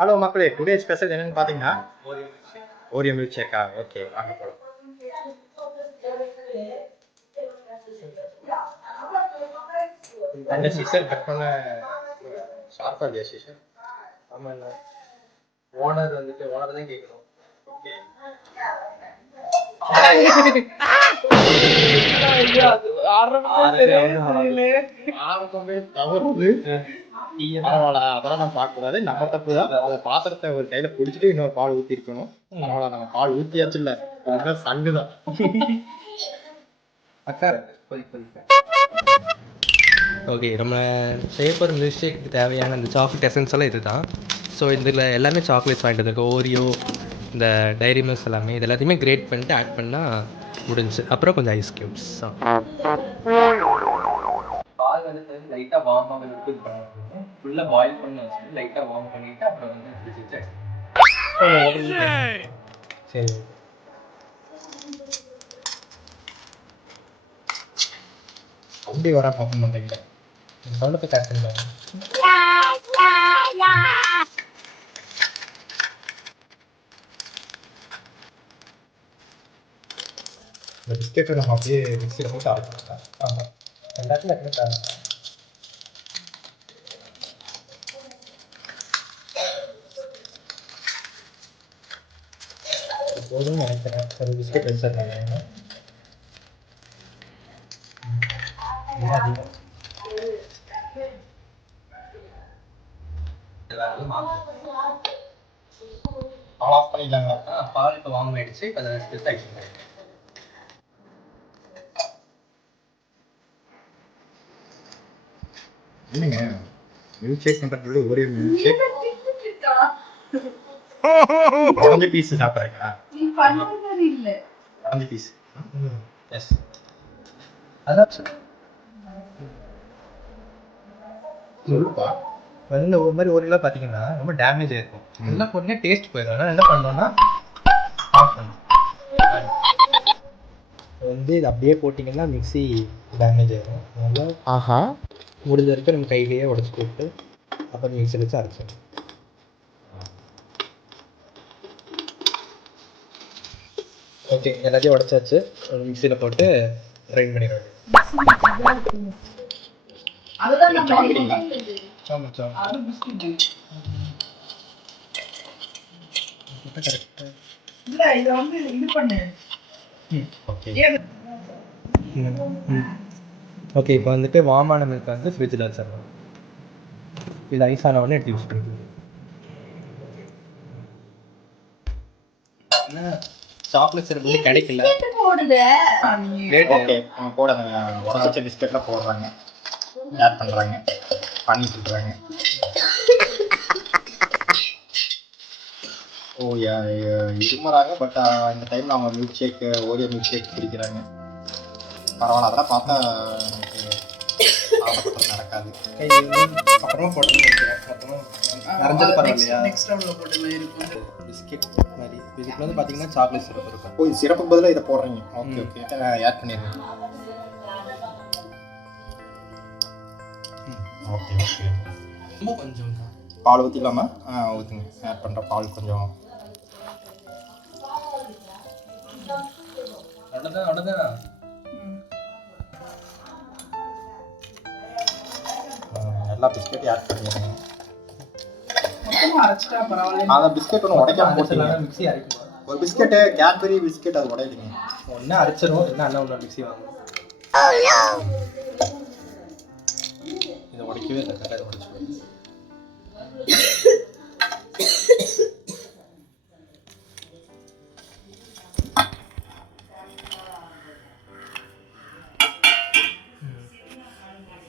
Hello மக்களே, today special என்னன்னு பார்த்தீங்கன்னா ஓரியோ மில்க் ஷேக்கா. ஓகே, வாங்க போகலாம். அந்த சிஸ்டர் கட் பண்ண ஷார்ப்பாக இல்லையா சிஸ்டர்? ஆமாம், இல்லை ஓனர் தான் கேட்கணும். அதெல்லாம் நம்ம பார்க்கக்கூடாது, நம்ம தப்பு தான். அந்த பாத்திரத்தை ஒரு கையில பிடிச்சிட்டு இன்னொரு பால் ஊற்றி இருக்கணும். அதனால நம்ம பால் ஊற்றியாச்சு இல்லை, சங்கு தான். அக்கா ஓகே, நம்ம சேப்பர் மில்க் ஷேக்கு தேவையான அந்த சாக்லேட் எசன்ஸ் எல்லாம் இது தான். ஸோ இதில் எல்லாமே சாக்லேட்ஸ் வாங்கிட்டு வந்துருக்கு. ஓரியோ, இந்த டைரி மில்க்ஸ் எல்லாமே இது எல்லாத்தையுமே கிரேட் பண்ணிட்டு ஆட் பண்ணால் முடிஞ்சு. அப்புறம் கொஞ்சம் ஐஸ் க்யூப்ஸ். பால் வந்து லைட்டாக வார்ம் ஆக இது பண்ணிட்டு ஃபுல்லாக பாயில் பண்ணி வச்சுட்டு லைட்டாக வார்ம் பண்ணிவிட்டு அப்புறம் வந்து ஃப்ரிட்ஜ் சரி, அப்படி வர பார்க்க மாட்டேங்க. கவனத்தை கரெக்டாக இந்த பிஸ்கெட்டை நம்ம அப்படியே மிக்சியில் போட்டு அரைச்சிக்கலாம். ஆமாம், எல்லாத்தையும் அப்படியே போதும் நினைக்கிறேன். ஒரு பிஸ்கெட் வச்சிடறாங்க. ஆஃப் பண்ணிடலாங்க. பால் இப்போ வார்ம் ஆகிடுச்சு. இப்போ அதை ஸ்பெஷல் ஆகிடுச்சு. என்னங்க மில்க் ஷேக் பண்ணுறது ஒரே மில்க் ஷேக் குழந்தை பீஸ் சாப்பிட்றீங்களா? குழந்தை பீஸ். எஸ், அதான் சொல்லுப்பா. வந்து ஒரு மாதிரி ஒரு கிலோ பார்த்தீங்கன்னா ரொம்ப டேமேஜ் ஆகிருக்கும். இதெல்லாம் போட்டீங்கன்னா டேஸ்ட் போயிடும். ஆனால் என்ன பண்ணோம்னா ஆஃப் பண்ணணும். வந்து இது அப்படியே போட்டிங்கன்னா மிக்ஸி டேமேஜ் ஆகிடும். அதனால் முடிஞ்ச வரைக்கும் நம்ம கையிலேயே உடச்சி போட்டு அப்புறம் மிக்ஸி வச்சு அரைச்சிடும். ஓகே, எல்லாத்தையும் உடச்சாச்சு. மிக்ஸியில் போட்டு கிரைண்ட் பண்ணிடுவேன். ஓகே, இப்போ வந்துட்டு வார்மான மில்க் வந்து ஃப்ரிட்ஜில் வச்சிடலாம். இது ஐஸ் ஆன உடனே எடுத்து யூஸ் பண்ணிக்கலாம். சாக்லேட் சிரப் வந்து கிடைக்கல. ஓகே, கூட உடச்ச பிஸ்கெட்லாம் போடுறாங்க, ஆட் பண்ணுறாங்க, பண்ணி கொடுக்குறாங்க. ஓ, இருமுறாங்க. பட் இந்த டைமில் அவங்க milk shake, Oreo milk shake குடிக்கிறாங்க. பரவாயில்ல, அதெல்லாம் பார்த்தா எனக்கு நடக்காது. அப்புறமா போட்டோம் அப்புறம் நிறைஞ்சது பரவாயில்லையா? நெக்ஸ்ட் ரவுண்டில் போட்டு இருக்கும் பிஸ்கெட் மாதிரி. இதுக்கு வந்து பார்த்தீங்கன்னா சாக்லேட் சிரப் இருக்கும். ஓ, இது சிறப்புக்கு பதிலாக இதை போடுறீங்க. ஓகே ஓகே, ஆட் பண்ணிடுங்க. ஓகே ஓகே, ரொம்ப கொஞ்சம் பால் ஊற்றிக்கலாமா? ஊற்றுங்க. ஆட் பண்ணுற பால் கொஞ்சம். அவ்வளோதான். எல்லா பிஸ்கெட்டையும் ஆட் பண்ணிடுங்க. அதை பிஸ்கெட் ஒன்று உடைக்காம போட்டுலாம் மிக்ஸி அரைக்கும். ஒரு பிஸ்கெட்டு கேட்பரி பிஸ்கெட் அது உடையிடுங்க. ஒன்று அரைச்சிடும், இல்லை அண்ணா ஒன்று மிக்ஸி வாங்கணும். இதை உடைக்கவே இல்லை, கரெக்டாக உடைச்சு.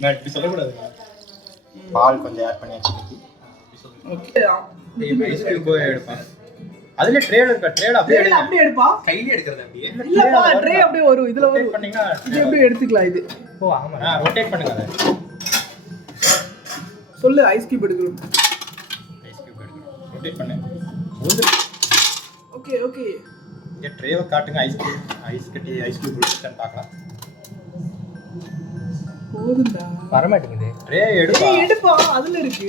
நான் இப்படி சொல்லக்கூடாதுங்க. பால் கொஞ்சம் ஆட் பண்ணியாச்சு. ஓகே, ஐஸ்கிரீம் போய் எடுப்பேன். அதுல ட்ரேல இருக்க ட்ரேல அப்படியே எடுப்பா. கையிலே எடுக்கிறது அப்படியே இல்லப்பா, ட்ரே அப்படியே வரும். இதுல ரொட்டேட் பண்ணீங்கன்னா இது அப்படியே எடுத்துக்கலாம். இது ஓ ஆமா, ரொட்டேட் பண்ணுங்க. அதை சொல்லு. ஐஸ் கியூப் எடுக்கணும். ஐஸ் கியூப் எடுக்கணும். ரொட்டேட் பண்ணு. ஓகே ஓகே, இந்த ட்ரேவை காட்டுங்க. ஐஸ் கட்டி ஐஸ் கியூப் எடுத்துட்டு பார்க்கலாம். போதும்டா, வரமாட்டேங்குது. ட்ரே எடுப்பா. எடுப்பா, அதுல இருக்கு.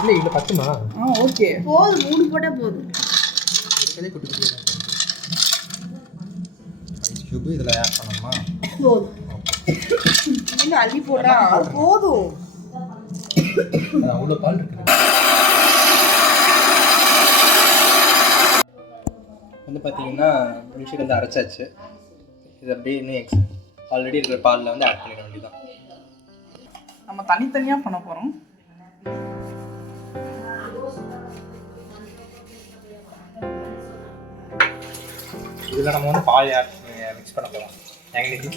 இல்லை இல்லை பத்துமா ஓகே போதும் 3 போட்டா போதும். இருக்கதே குட்டி குட்டியாக ஐஸ் கியூப் இதில் ஆட் பண்ணணுமா? போதும். இன்னும் அள்ளி போட்டா போதும். அவ்வளோ பால் இருக்குது. வந்து பார்த்தீங்கன்னா மில்க் வந்து அரைச்சாச்சு. இது அப்படியே இன்னும் ஆல்ரெடி இருக்கிற பாலில் வந்து ஆட் பண்ணிட வேண்டியதான். நம்ம தனித்தனியா பண்ண போறோம். இதில் நம்ம வந்து பால் மிக்ஸ் பண்ண போகிறோம். எங்களுக்கு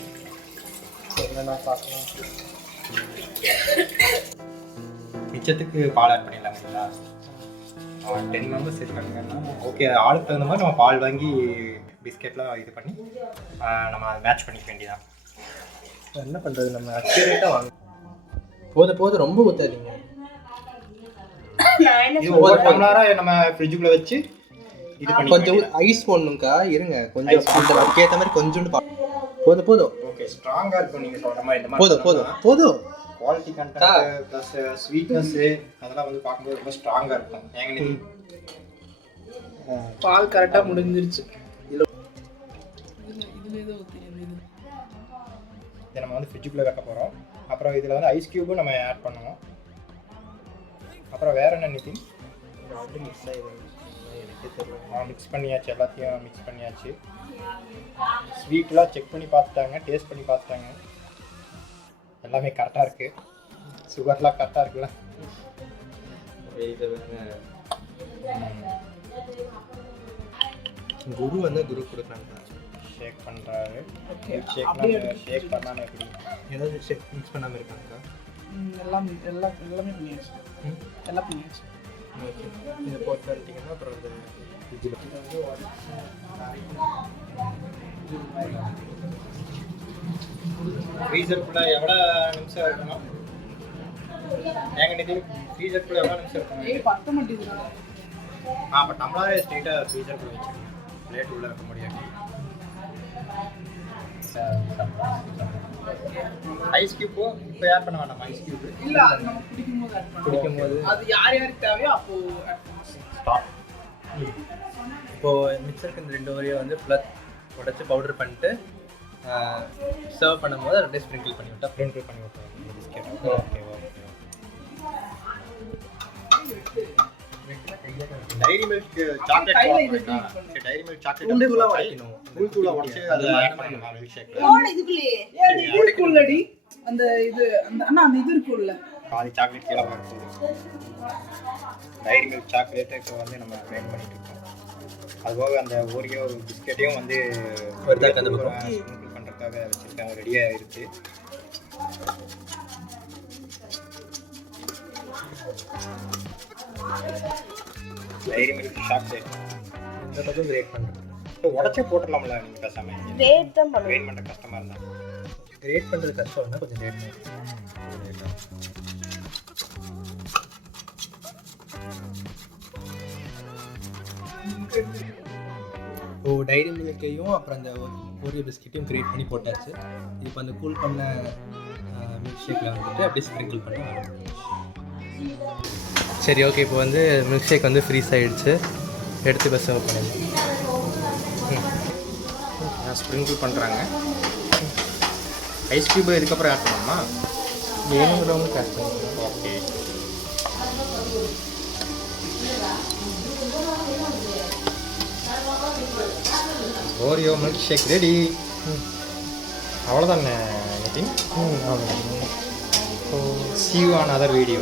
என்னென்ன பார்க்கலாம். மிச்சத்துக்கு பால் ஆட் பண்ணிடலாங்களா? 10 மெம்பர்ஸ் இருக்காங்கன்னா ஓகே, ஆளுக்கு தகுந்த மாதிரி நம்ம பால் வாங்கி பிஸ்கெட்லாம் இது பண்ணி நம்ம மேட்ச் பண்ணிக்க வேண்டியதான். என்ன பண்ணுறது, நம்ம அக்யூரேட்டாக வாங்க. போதும் ரொம்ப ஊற்றாதீங்க. இது ஒவ்வொரு டம்ளராக நம்ம ஃப்ரிட்ஜுக்குள்ளே வச்சு இது பண்ணி கொஞ்சம் ஐஸ் போடணுங்க்கா. இருங்க கொஞ்சம் அதுக்கேற்ற மாதிரி கொஞ்சோண்டு போதும். ஓகே, ஸ்ட்ராங்காக இருக்கும் நீங்கள் சொல்கிற மாதிரி. இந்த மாதிரி போதும். குவாலிட்டி கண்டென்ட் ப்ளஸ் ஸ்வீட்னஸ்ஸு அதெல்லாம் வந்து பார்க்கும்போது ரொம்ப ஸ்ட்ராங்காக இருக்கும். ஏங்க பால் கரெக்டா முடிஞ்சிருச்சு. இதை நம்ம வந்து ஃப்ரிட்ஜுக்குள்ளே வைக்க போகிறோம். அப்புறம் இதில் வந்து ஐஸ் க்யூபும் நம்ம ஆட் பண்ணுவோம். அப்புறம் வேறு என்ன நிதின்? மிக்ஸ் பண்ணியாச்சு, எல்லாத்தையும் மிக்ஸ் பண்ணியாச்சு. ஸ்வீட்லாம் செக் பண்ணி பார்த்துட்டாங்க, டேஸ்ட் பண்ணி பார்த்துட்டாங்க, எல்லாமே கரெக்டாக இருக்குது. சுகர்லாம் கரெக்டாக இருக்குல்ல? குரு வந்து கொடுக்குறாங்க, ஷேக் பண்ணுறாரு. ஷேக் பண்ணாமல் எப்படி ஏதாவது மிக்ஸ் பண்ணாமல் இருக்காங்கக்கா? எல்லாமே பண்ணியாச்சு. எல்லாம் பண்ணியாச்சு. ஓகே, இதை போட்டு வந்துட்டிங்கன்னா அப்புறம் அந்த ஃப்ரீசருக்குள்ளே எவ்வளோ நிமிஷம் இருக்கணும்? ஏங்க நிதின், ஃப்ரீசருக்குள்ளே எவ்வளோ நிமிஷம் இருக்கணும்? பத்த மாட்டேங்குது. அப்போ நம்மளாவே ஸ்ட்ரெயிட்டாக ஃப்ரீசருக்குள்ளே வச்சுக்கணும். பிளேட் உள்ளே வைக்க முடியாது. ஐஸ் கியூப்போ இப்போ ஆட் பண்ண வேண்டாம். ஐஸ் கியூப் இல்ல, அது நம்ம குடிக்கும்போது அது யாருக்கு தேவையோ அப்போ ஸ்டாப். இப்போது மிக்சருக்கு இந்த 2 வரையும் வந்து ஃபுல்லாக உடச்சி பவுடர் பண்ணிட்டு சர்வ் பண்ணும்போது அதை அப்படியே ஸ்ப்ரிங்கிள் பண்ணி விட்டா ஸ்ப்ரிங்கிள் பண்ணி விட்டுருவோம் biscuit. Okay. Dairy Milk chocolate Dairy Milk chocolate தூளா உடைச்சு அதை ஆட் பண்ணணும் மில்க் ஷேக்ல. இதுக்குள்ளே இருக்குள்ளடி அந்த இது அந்த அண்ணா அந்த இது இருக்குல்ல பாதி சாக்லேட் கீழே போகுது. டைரி மில்க் சாக்லேட் இப்போ வந்து நம்ம கிரைண்ட் பண்ணிட்டு இருக்கோம். அதுபோக அந்த ஓரியோ பிஸ்கெட்டையும் வந்து ஸ்ப்ரிங்கிள் பண்ணுறதுக்காக வச்சுருக்காங்க, ரெடியாக இருக்குது. டைரி மில்க் சாக்லேட் இந்த பக்கம் கிரேட் பண்ணுறேன். இப்போ உடச்சே போட்டுடலாம்ல? நீங்கள் பேசாமல் ரேட் தான் பண்ணுங்க. கிரைண்ட் பண்ணுற கஷ்டமாக இருந்தால் கிரேட் பண்ணுறது கஷ்டம் இருந்தால் கொஞ்சம் லேட் ஓ டைரி மில்க்கையும் அப்புறம் அந்த ஓரியோ பிஸ்கெட்டையும் கிரியேட் பண்ணி போட்டாச்சு. இப்போ அந்த கூல் பண்ண மில்க் ஷேக்கில் வந்துட்டு அப்படியே ஸ்ப்ரிங்கிள் பண்ணி சரி ஓகே. இப்போ வந்து மில்க் ஷேக் வந்து ஃப்ரீஸ் ஆகிடுச்சு, எடுத்து இப்போ சர்வ் பண்ணுங்க. ஸ்ப்ரிங்கிள் பண்ணுறாங்க. ஐஸ் க்யூப் இதுக்கப்புறம் ஆட் பண்ணணுமா? வேணுங்கிறவங்க ஆட் பண்ணிக்கலாம். Okay. Oreo milk shake ready. அவ்வளோதானே நிதின்? அவ்வளோதான். see you on other video.